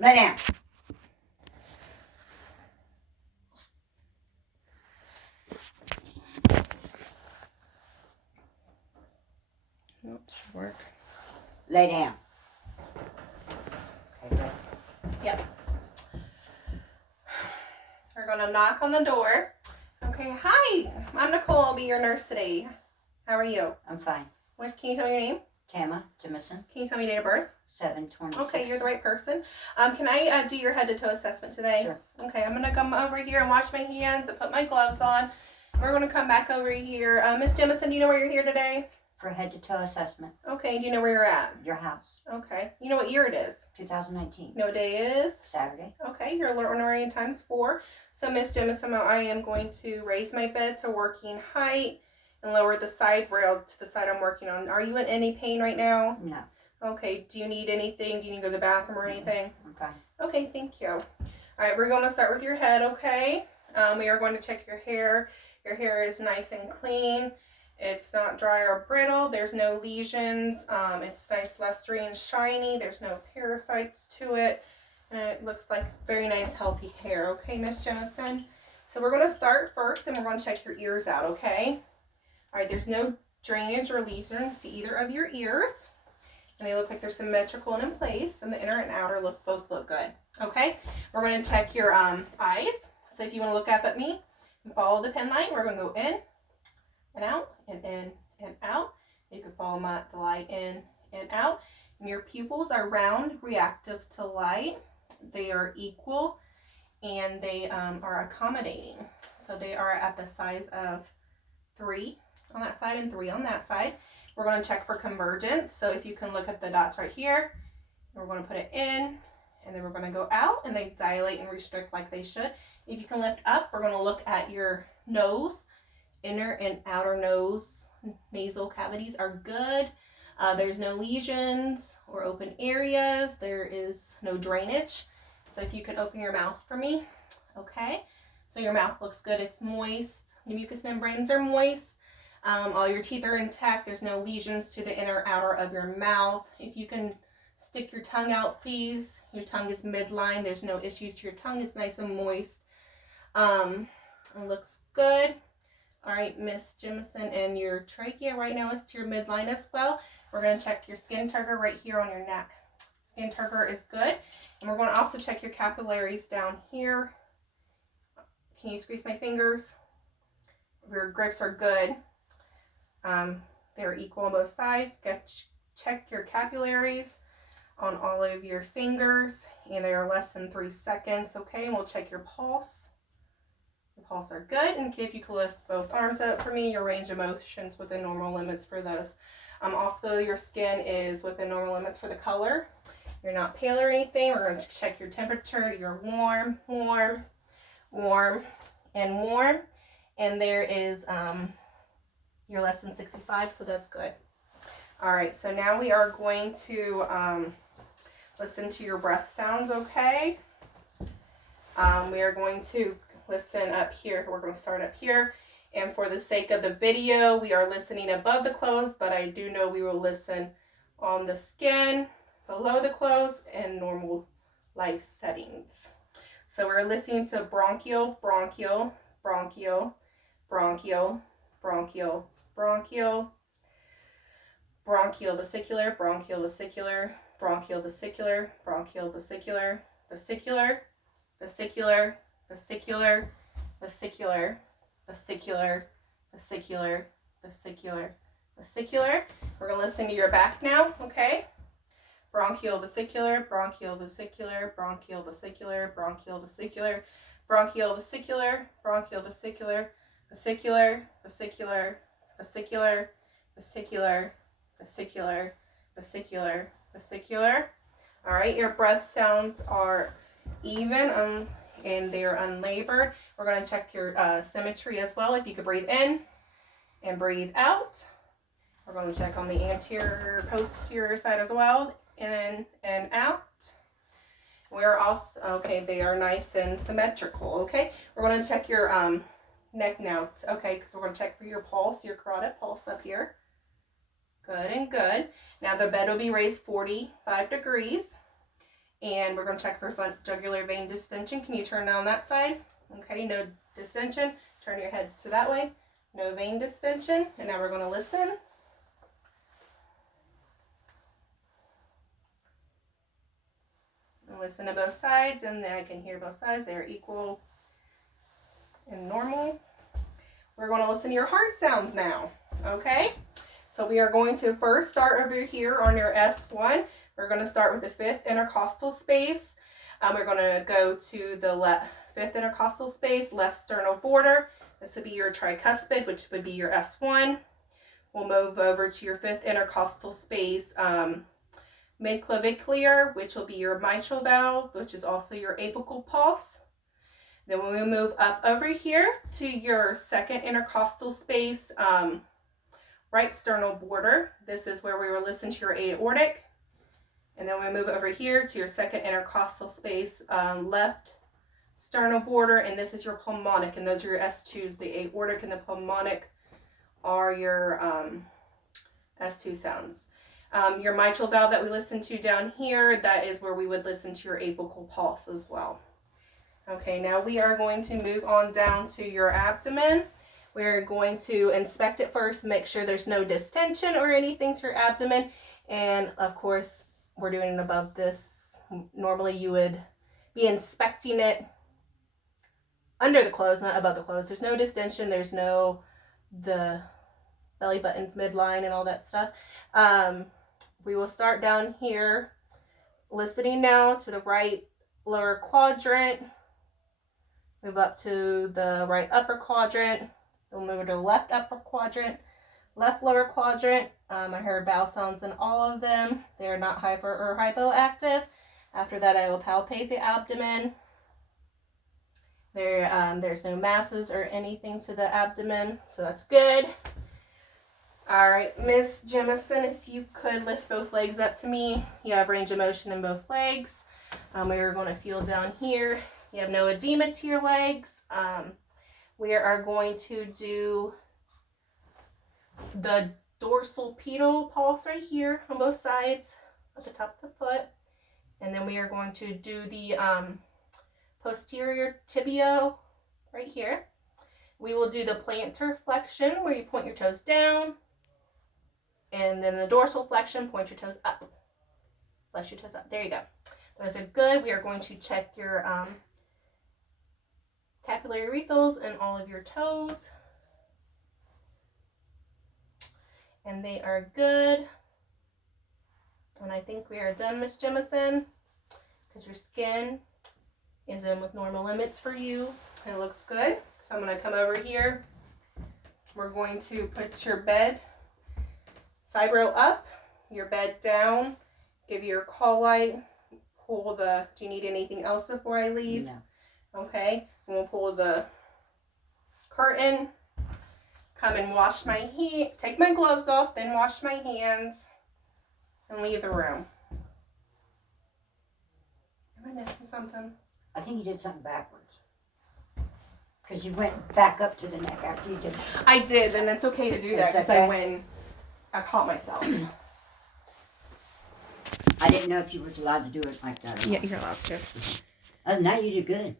Lay down. That should work. Lay down. Okay, good. Yep. We're gonna knock on the door. Okay, hi. I'm Nicole. I'll be your nurse today. How are you? I'm fine. What? Can you tell me your name? Tama Jemison. Can you tell me your date of birth? 7/26. Okay, you're the right person. Can I do your head to toe assessment today? Sure. Okay, I'm gonna come over here and wash my hands and put my gloves on. We're gonna come back over here. Miss Jemison, do you know where you're here today? For head to toe assessment. Okay, do you know where you're at? Your house. Okay. You know what year it is? 2019. You know what day it is? Saturday. Okay, your learner times 4. So Miss Jemison, I am going to raise my bed to working height and lower the side rail to the side I'm working on. Are you in any pain right now? No. Okay, do you need anything? Do you need to go to the bathroom or anything? I'm fine. Okay, thank you. All right, we're going to start with your head, okay? We are going to check your hair. Your hair is nice and clean. It's not dry or brittle. There's no lesions. It's nice, lustery, and shiny. There's no parasites to it. And it looks like very nice, healthy hair. Okay, Miss Jemison? So we're going to start first, and we're going to check your ears out, okay? All right, there's no drainage or lesions to either of your ears. And they look like they're symmetrical and in place, and the inner and outer both look good. Okay, we're going to check your eyes. So if you want to look up at me and follow the pen line, we're going to go in and out and in and out. You can follow the light in and out. And your pupils are round, reactive to light. They are equal, and they are accommodating. So they are at the size of 3 on that side and 3 on that side. We're going to check for convergence. So if you can look at the dots right here, we're going to put it in, and then we're going to go out, and they dilate and restrict like they should. If you can lift up, we're going to look at your nose. Inner and outer nose, nasal cavities are good. There's no lesions or open areas. There is no drainage. So if you can open your mouth for me. Okay. So your mouth looks good. It's moist. The mucous membranes are moist. All your teeth are intact. There's no lesions to the inner outer of your mouth. If you can stick your tongue out, please. Your tongue is midline. There's no issues to your tongue. It's nice and moist. It looks good. All right, Miss Jemison, and your trachea right now is to your midline as well. We're going to check your skin turgor right here on your neck. Skin turgor is good. And we're going to also check your capillaries down here. Can you squeeze my fingers? Your grips are good. They're equal on both sides. Check your capillaries on all of your fingers, and they are less than 3 seconds. Okay, and we'll check your pulse. Your pulse are good, and if you can lift both arms up for me, your range of motion's within normal limits for those. Also, your skin is within normal limits for the color. You're not pale or anything. We're going to check your temperature. You're warm, warm, warm, and warm. And there is, you're less than 65, so that's good. All right, so now we are going to listen to your breath sounds, okay? We are going to listen up here. We're going to start up here. And for the sake of the video, we are listening above the clothes, but I do know we will listen on the skin, below the clothes, and normal life settings. So we're listening to bronchial, bronchial, bronchial, bronchial, bronchial, bronchial, bronchial vesicular, bronchial vesicular, bronchial vesicular, bronchial vesicular, vesicular, vesicular, vesicular, vesicular, vesicular, vesicular, vesicular, vesicular. We're going to listen to your back now, okay? Bronchial vesicular, bronchial vesicular, bronchial vesicular, bronchial vesicular, bronchial vesicular, bronchial vesicular, vesicular, vesicular, vesicular, vesicular, vesicular, vesicular, vesicular. All right, your breath sounds are even and they're unlabored. We're going to check your symmetry as well. If you could breathe in and breathe out. We're going to check on the anterior, posterior side as well. In and out. We're also, okay, they are nice and symmetrical, okay? We're going to check your neck now, okay, because we're going to check for your pulse, your carotid pulse up here. Good and good. Now the bed will be raised 45 degrees, And we're going to check for jugular vein distension. Can you turn down that side? Okay, no distension. Turn your head to that way. No vein distension. And now we're going to listen. And listen to both sides, and then I can hear both sides. They're equal and normal. We're going to listen to your heart sounds now. Okay? So we are going to first start over here on your S1. We're going to start with the fifth intercostal space. We're going to go to the fifth intercostal space, left sternal border. This would be your tricuspid, which would be your S1. We'll move over to your fifth intercostal space, midclavicular, which will be your mitral valve, which is also your apical pulse. Then when we move up over here to your second intercostal space, right sternal border, this is where we will listen to your aortic. And then we move over here to your second intercostal space, left sternal border, and this is your pulmonic, and those are your S2s. The aortic and the pulmonic are your S2 sounds. Your mitral valve that we listen to down here, that is where we would listen to your apical pulse as well. Okay, now we are going to move on down to your abdomen. We're going to inspect it first, make sure there's no distension or anything to your abdomen. And of course, we're doing it above this. Normally you would be inspecting it under the clothes, not above the clothes. There's no distension, there's no the belly buttons midline and all that stuff. We will start down here, listening now to the right lower quadrant, move up to the right upper quadrant, we'll move to the left upper quadrant, left lower quadrant. I heard vowel sounds in all of them. They are not hyper or hypoactive. After that, I will palpate the abdomen. There's no masses or anything to the abdomen, so that's good. All right, Miss Jemison, if you could lift both legs up to me. You have range of motion in both legs. We are going to feel down here. You have no edema to your legs. We are going to do the dorsal pedal pulse right here on both sides at the top of the foot. And then we are going to do the posterior tibia right here. We will do the plantar flexion where you point your toes down. And then the dorsal flexion, point your toes up. Flex your toes up. There you go. Those are good. We are going to check your capillary urethals and all of your toes. And they are good. And I think we are done, Miss Jemison, because your skin is in with normal limits for you. It looks good. So I'm going to come over here. We're going to put your bed side row up, your bed down, give you your call light, pull the, do you need anything else before I leave? No. Okay, and we'll pull the curtain, come and wash my hands, take my gloves off, then wash my hands, and leave the room. Am I missing something? I think you did something backwards. Because you went back up to the neck after you did. I did, and it's okay to do that because Okay. I caught myself. I didn't know if you was allowed to do it like that. Yeah, you're allowed to. Other than that, you did good.